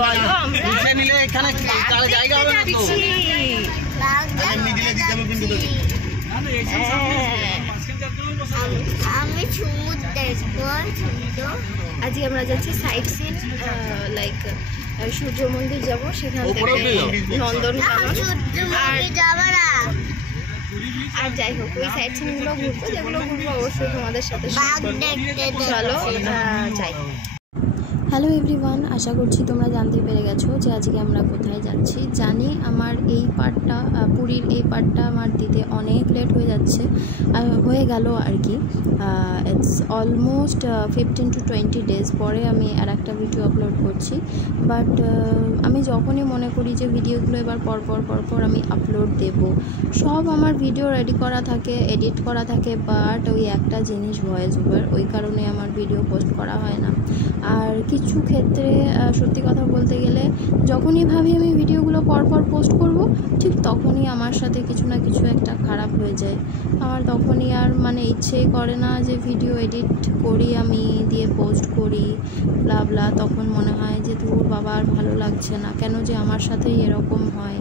বলো আমরা নিলে এখানে জায়গা হবে না তো, মিডিলে দিতে হবে কিন্তু আমি সমুদ্র দেখবো। আজকে আমরা যাচ্ছি সাইট সিন, লাইক সূর্য মন্দির যাবো, সেখান থেকে নন্দনকানন আর যাই হোক ওই সাইট সিনগুলো ঘুরবো, যেগুলো ঘুরবো অবশ্যই তোমাদের সাথে চলো যাই। হ্যালো এভরিওয়ান, আশা করছি তোমরা জানতে পেরে গেছো যে আজকে আমরা কোথায় যাচ্ছি। জানি আমার এই পার্টটা, পুরীর এই পার্টটা আমার দিতে অনেক লেট হয়ে যাচ্ছে, হয়ে গেল আর কি। ইটস অলমোস্ট 15 to 20 days পরে আমি আর একটা ভিডিও আপলোড করছি। বাট আমি যখনই মনে করি যে ভিডিওগুলো এবার পরপর আমি আপলোড দেব, সব আমার ভিডিও রেডি করা থাকে, এডিট করা থাকে, বাট ওই একটা জিনিস ভয়েস ওভার, ওই কারণে আমার ভিডিও পোস্ট করা হয় না। আর কিছু ক্ষেত্রে সত্যি কথা বলতে গেলে যখনই ভাবি আমি ভিডিওগুলো পরপর পোস্ট করব, ঠিক তখনই আমার সাথে কিছু না কিছু একটা খারাপ হয়ে যায়। আমার তখনই আর মানে ইচ্ছেই করে না যে ভিডিও এডিট করি, আমি দিয়ে পোস্ট করি ব্লা। তখন মনে হয় যে তোর বাবা আর ভালো লাগছে না, কেন যে আমার সাথেই এরকম হয়,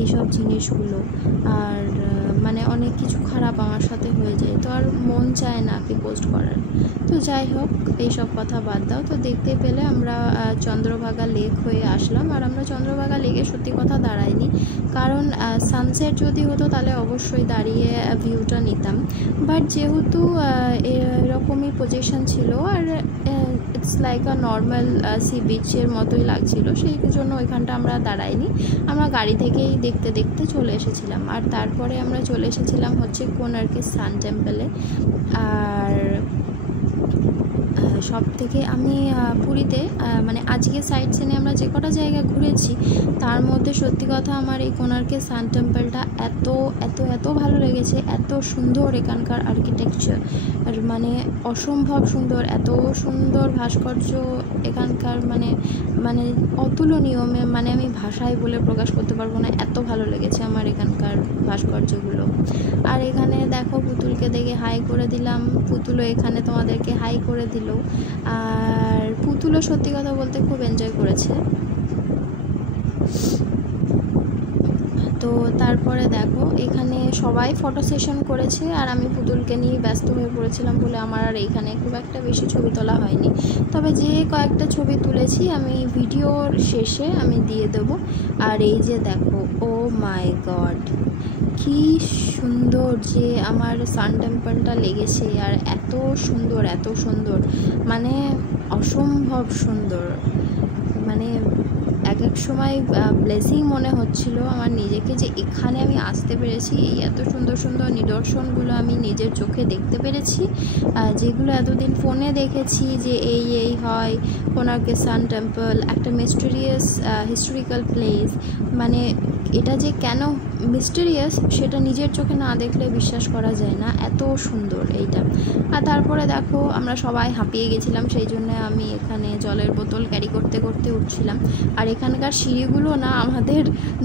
এইসব জিনিসগুলো। আর মানে অনেক কিছু খারাপ আমার সাথে হয়ে যায়, তো আর মন চায় না কি পোস্ট করার। তো যাই হোক এইসব কথা বাদ দাও। তো দেখতে পেলে আমরা চন্দ্রভাগা লেক হয়ে আসলাম, আর আমরা চন্দ্রভাগা লেকে সত্যি কথা দাঁড়াইনি, কারণ সানসেট যদি হতো তাহলে অবশ্যই দাঁড়িয়ে ভিউটা নিতাম। বাট যেহেতু এরকমই পজিশন ছিল আর it's like a normal sea বিচের মতোই লাগছিল, সেই জন্য ওইখানটা আমরা দাঁড়াইনি, আমরা গাড়ি থেকেই দেখতে দেখতে চলে এসেছিলাম। আর তারপরে আমরা চলে এসেছিলাম হচ্ছে কোনার্কের সান টেম্পলে। আর সব থেকে আমি পুরীতে মানে আজকে সাইট সিনে আমরা যে কটা জায়গা ঘুরেছি তার মধ্যে সত্যি কথা আমার এই কোনার্কের সান টেম্পলটা এত এত এত ভালো লেগেছে। এত সুন্দর এখানকার আর্কিটেকচার, আর মানে অসম্ভব সুন্দর, এত সুন্দর ভাস্কর্য এখানকার, মানে মানে অতুলনীয়, মানে আমি ভাষায় বলে প্রকাশ করতে পারবো না, এত ভালো লেগেছে আমার এখানকার ভাস্কর্যগুলো। আর এখানে দেখো পুতুলকে দেখে হাই করে দিলাম, পুতুলও এখানে তোমাদেরকে হাই করে দিল। আর পুতুলও সত্যি কথা বলতে খুব এনজয় করেছে। তো তারপরে দেখো এখানে সবাই ফটো সেশন করেছে, আর আমি পুতুলকে নিয়ে ব্যস্ত হয়ে পড়েছিলাম বলে আমার আর এইখানে খুব একটা বেশি ছবি তোলা হয়নি। তবে যে কয়েকটা ছবি তুলেছি আমি ভিডিওর শেষে আমি দিয়ে দেবো। আর এই যে দেখো, ও মাই গড, কি সুন্দর যে আমার সান টেম্পলটা লেগেছে, আর এত সুন্দর মানে অসম্ভব সুন্দর। মানে এক সময় ব্লেসিং মনে হচ্ছিল আমার নিজেকে যে এখানে আমি আসতে পেরেছি, এই এত সুন্দর নিদর্শনগুলো আমি নিজের চোখে দেখতে পেরেছি, যেগুলো এতদিন ফোনে দেখেছি যে এই হয় কোনার্কের সান টেম্পল, একটা মিস্টেরিয়াস হিস্টোরিক্যাল প্লেস। মানে এটা যে কেন মিস্টেরিয়াস সেটা নিজের চোখে না দেখলে বিশ্বাস করা যায় না, এত সুন্দর এইটা। আর তারপরে দেখো আমরা সবাই হাঁপিয়ে গেছিলাম, সেই জন্য আমি এখানে জলের বোতল ক্যারি করতে করতে উঠছিলাম। আর এখানকার সিঁড়িগুলো না আমাদের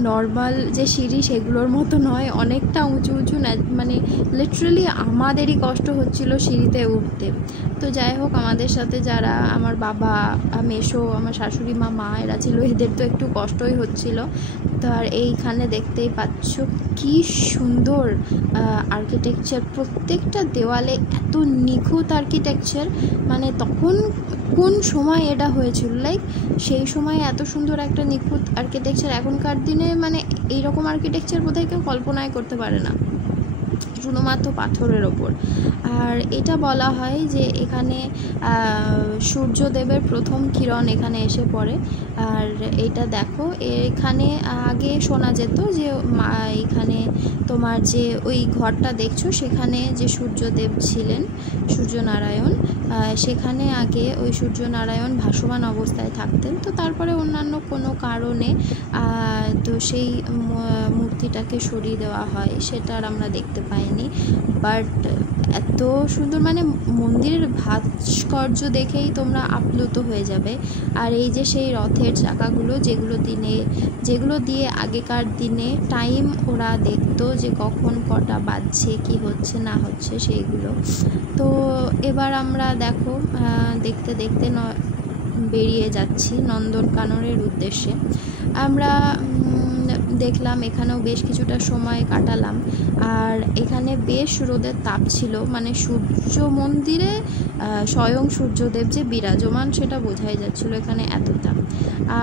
নর্মাল যে সিঁড়ি সেগুলোর মতো নয়, অনেকটা উঁচু মানে লিটারালি আমাদেরই কষ্ট হচ্ছিল সিঁড়িতে উঠতে। তো যাই হোক আমাদের সাথে যারা আমার বাবা, মেসো, আমার শাশুড়ি মা এরা ছিল, এদের তো একটু কষ্টই হচ্ছিল। তো আর এইখানে দেখতেই পাচ্ছ কি সুন্দর আর্কিটেকচার, প্রত্যেকটা দেওয়ালে এত নিখুঁত আর্কিটেকচার। মানে তখন কোন সময় এটা হয়েছিল, লাইক সেই সময় এত সুন্দর একটা নিখুঁত আর্কিটেকচার এখনকার দিনে মানে এইরকম আর্কিটেকচার বোধহয় কেউ কল্পনাই করতে পারে না, শুধুমাত্র পাথরের ওপর। আর এটা বলা হয় যে এখানে সূর্যদেবের প্রথম কিরণ এখানে এসে পড়ে। আর এটা দেখো, এখানে আগে শোনা যেত যে এখানে তোমার যে ওই ঘরটা দেখছো সেখানে যে সূর্যদেব ছিলেন, সূর্যনারায়ণ, সেখানে আগে ওই সূর্যনারায়ণ ভাসমান অবস্থায় থাকতেন। তো তারপরে অন্যান্য কোনো কারণে তো সেই মূর্তিটাকে সরিয়ে দেওয়া হয়, সেটা আর আমরা দেখতে পাইনি। বাট এত সুন্দর, মানে মন্দিরের ভাস্কর্য দেখেই তোমরা আপ্লুত হয়ে যাবে। আর এই যে সেই রথের চাকাগুলো, যেগুলো দিয়ে আগেকার দিনে টাইম ওরা দেখতো যে কখন কটা বাজছে, কি হচ্ছে না হচ্ছে সেইগুলো। তো এবার আমরা দেখো দেখতে দেখতে বেরিয়ে যাচ্ছি নন্দনকাননের উদ্দেশ্যে। আমরা দেখলাম এখানেও বেশ কিছুটা সময় কাটালাম। আর এখানে বেশ রোদের তাপ ছিল, মানে সূর্য মন্দিরে স্বয়ং সূর্যদেব যে বিরাজমান সেটা বোঝাই যাচ্ছিলো এখানে এতটা।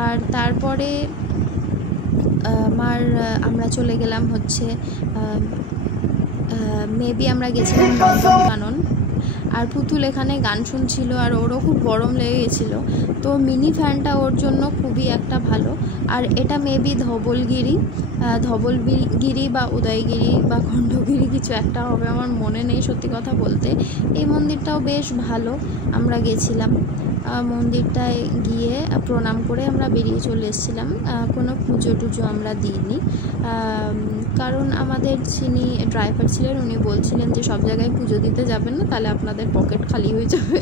আর তারপরে আমরা চলে গেলাম হচ্ছে মেবি আমরা গেছিলাম নন্দনকানন। আর পুতুল এখানে গান শুনছিল আর ওরও খুব গরম লেগে গেছিলো, তো মিনি ফ্যানটা ওর জন্য খুবই একটা ভালো। আর এটা মেবি ধবলগিরি বা উদয়গিরি বা খণ্ডগিরি কিছু একটা হবে, আমার মনে নেই সত্যি কথা বলতে। এই মন্দিরটাও বেশ ভালো, আমরা গেছিলাম। মন্দিরটায় গিয়ে প্রণাম করে আমরা বেরিয়ে চলে এসেছিলাম। কোনো পুজো টুজো আমরা দিইনি, কারণ আমাদের যিনি ড্রাইভার ছিলেন উনি বলছিলেন যে সব জায়গায় পুজো দিতে যাবেন না, তাহলে আপনাদের পকেট খালি হয়ে যাবে,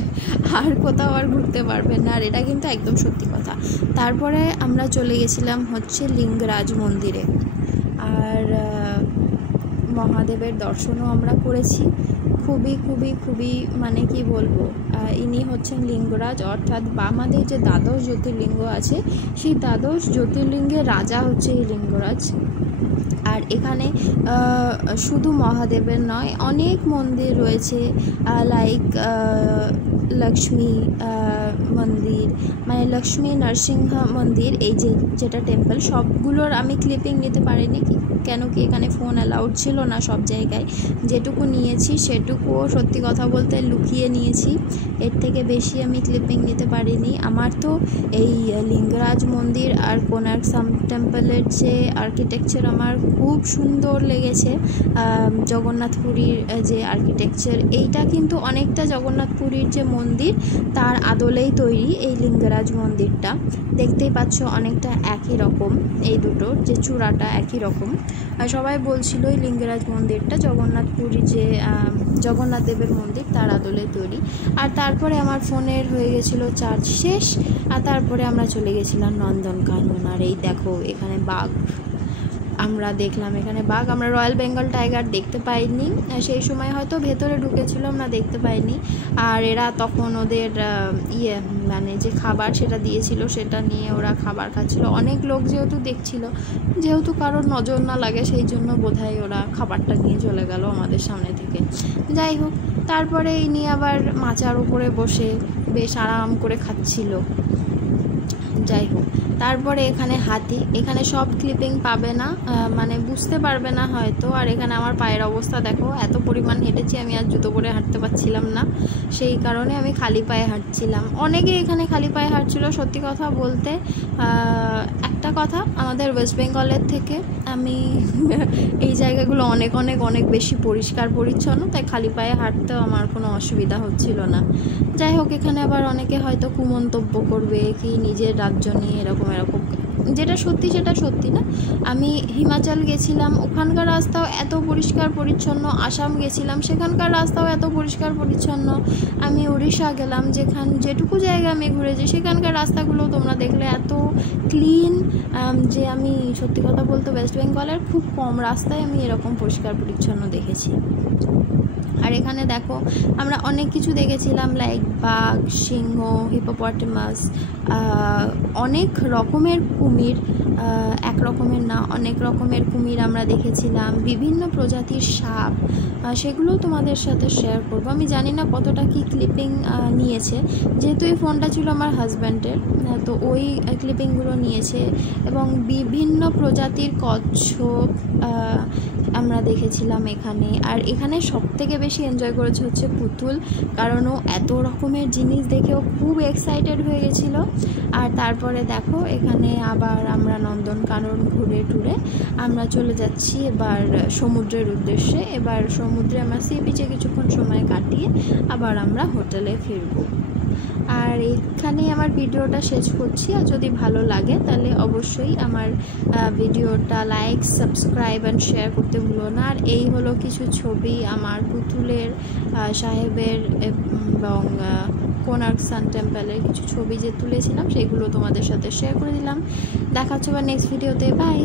আর কোথাও আর ঘুরতে পারবেন না। আর এটা কিন্তু একদম সত্যি কথা। তারপরে আমরা চলে গেছিলাম হচ্ছে লিঙ্গরাজ মন্দিরে, আর মহাদেবের দর্শনও আমরা করেছি। খুবই খুবই খুবই মানে কি বলবো, ইনি হচ্ছেন লিঙ্গরাজ, অর্থাৎ আমাদের যে দ্বাদশ জ্যোতির্লিঙ্গ আছে সেই দ্বাদশ জ্যোতির্লিঙ্গের রাজা হচ্ছে এই লিঙ্গরাজ। আর এখানে শুধু মহাদেবের নয়, অনেক মন্দির রয়েছে, লাইক লক্ষ্মী মন্দির, মানে লক্ষ্মী নরসিংহ মন্দির, এই যেটা টেম্পল, সবগুলোর আমি ক্লিপিং নিতে পারিনি, কেন কি এখানে ফোন অ্যালাউড ছিল না সব জায়গায়। যেটুকু নিয়েছি সেটুকুও সত্যি কথা বলতে লুকিয়ে নিয়েছি, এর থেকে বেশি আমি ক্লিপিং নিতে পারিনি। আমার তো এই লিঙ্গরাজ মন্দির আর কোনার্ক সান টেম্পলের যে আর্কিটেকচার আমার খুব সুন্দর লেগেছে। জগন্নাথপুরীর যে আর্কিটেকচার, এইটা কিন্তু অনেকটা জগন্নাথপুরীর যে মন্দির তার আদলেই তৈরি এই লিঙ্গরাজ মন্দিরটা। দেখতেই পাচ্ছ অনেকটা একই রকম, এই দুটোর যে চূড়াটা একই রকম। আর সবাই বলছিল এই লিঙ্গরাজ মন্দিরটা জগন্নাথপুরী যে জগন্নাথ দেবের মন্দির তার আদলে তৈরি। আর তারপরে আমার ফোনের হয়ে গেছিলো চার্জ শেষ, আর তারপরে আমরা চলে গেছিলাম নন্দনকানন। আর এই দেখো এখানে বাঘ আমরা দেখলাম, এখানে বাঘ। আমরা রয়্যাল বেঙ্গল টাইগার দেখতে পাইনি, সেই সময় হয়তো ভেতরে ঢুকেছিল, আমরা দেখতে পাইনি। আর এরা তখন ওদের মানে যে খাবার সেটা দিয়েছিল সেটা নিয়ে ওরা খাবার খাচ্ছিল। অনেক লোক যেহেতু দেখছিল, যেহেতু কারোর নজর না লাগে সেই জন্য বোধহয় ওরা খাবারটা নিয়ে চলে গেল আমাদের সামনে থেকে। যাই হোক, তারপরে এই নিয়ে আবার মাচার উপরে বসে বেশ আরাম করে খাচ্ছিল। যাই হোক, তারপরে এখানে হাতি, এখানে সব ক্লিপিং পাবে না, মানে বুঝতে পারবে না হয়তো। আর এখানে আমার পায়ের অবস্থা দেখো, এত পরিমাণ হেঁটেছি আমি আর জুতো পরে হাঁটতে পারছিলাম না, সেই কারণে আমি খালি পায়ে হাঁটছিলাম। অনেকে এখানে খালি পায়ে হাঁটছিল। সত্যি কথা বলতে একটা কথা, আমাদের ওয়েস্ট বেঙ্গলের থেকে আমি এই জায়গাগুলো অনেক অনেক অনেক বেশি পরিষ্কার পরিচ্ছন্ন, তাই খালি পায়ে হাঁটতেও আমার কোনো অসুবিধা হচ্ছিল না। যাই হোক, এখানে আবার অনেকে হয়তো কুমন্তব্য করবে কি নিজের রাজ্য নিয়ে এরকম, যেটা সত্যি সেটা সত্যি না। আমি হিমাচল গেছিলাম, ওখানকার রাস্তাও এত পরিষ্কার পরিচ্ছন্ন। আসাম গেছিলাম, সেখানকার রাস্তাও এত পরিষ্কার পরিচ্ছন্ন। আমি উড়িষ্যা গেলাম, যেটুকু জায়গা আমি ঘুরেছি সেখানকার রাস্তাগুলো তোমরা দেখলে এত ক্লিন, যে আমি সত্যি কথা বলতে ওয়েস্ট বেঙ্গলের খুব কম রাস্তায় আমি এরকম পরিষ্কার পরিচ্ছন্ন দেখেছি। আর এখানে দেখো আমরা অনেক কিছু দেখেছিলাম, লাইক বাঘ, সিংহ, হিপোপটেমাস, অনেক রকমের কুমির, এক রকমের না অনেক রকমের কুমির আমরা দেখেছিলাম, বিভিন্ন প্রজাতির সাপ, সেগুলো তোমাদের সাথে শেয়ার করব। আমি জানি না কতটা কি ক্লিপিং নিয়েছে, যেহেতু এই ফোনটা ছিল আমার হাজব্যান্ডের, তো ওই ক্লিপিংগুলো নিয়েছে। এবং বিভিন্ন প্রজাতির কচ্ছপ আমরা দেখেছিলাম এখানে। আর এখানে সবথেকে বেশি এনজয় করেছে হচ্ছে পুতুল, কারণ ও এত রকমের জিনিস দেখে ও খুব এক্সাইটেড হয়ে গেছিলো। আর তারপরে দেখো এখানে আবার আমরা নন্দনকানন ঘুরে টুরে আমরা চলে যাচ্ছি এবার সমুদ্রের উদ্দেশ্যে। এবার সমুদ্রে আমরা সি বিচে কিছুক্ষণ সময় কাটিয়ে আবার আমরা হোটেলে ফিরবো। আর এখানেই আমার ভিডিওটা শেষ করছি। আর যদি ভালো লাগে তাহলে অবশ্যই আমার ভিডিওটা লাইক, সাবস্ক্রাইব অ্যান্ড শেয়ার করতে ভুলো না। আর এই হলো কিছু ছবি আমার পুতুলের, সাহেবের এবং কোনার্ক সান টেম্পলের কিছু ছবি যে তুলেছিলাম, সেগুলো তোমাদের সাথে শেয়ার করে দিলাম। দেখা হচ্ছে আবার নেক্সট ভিডিওতে। বাই।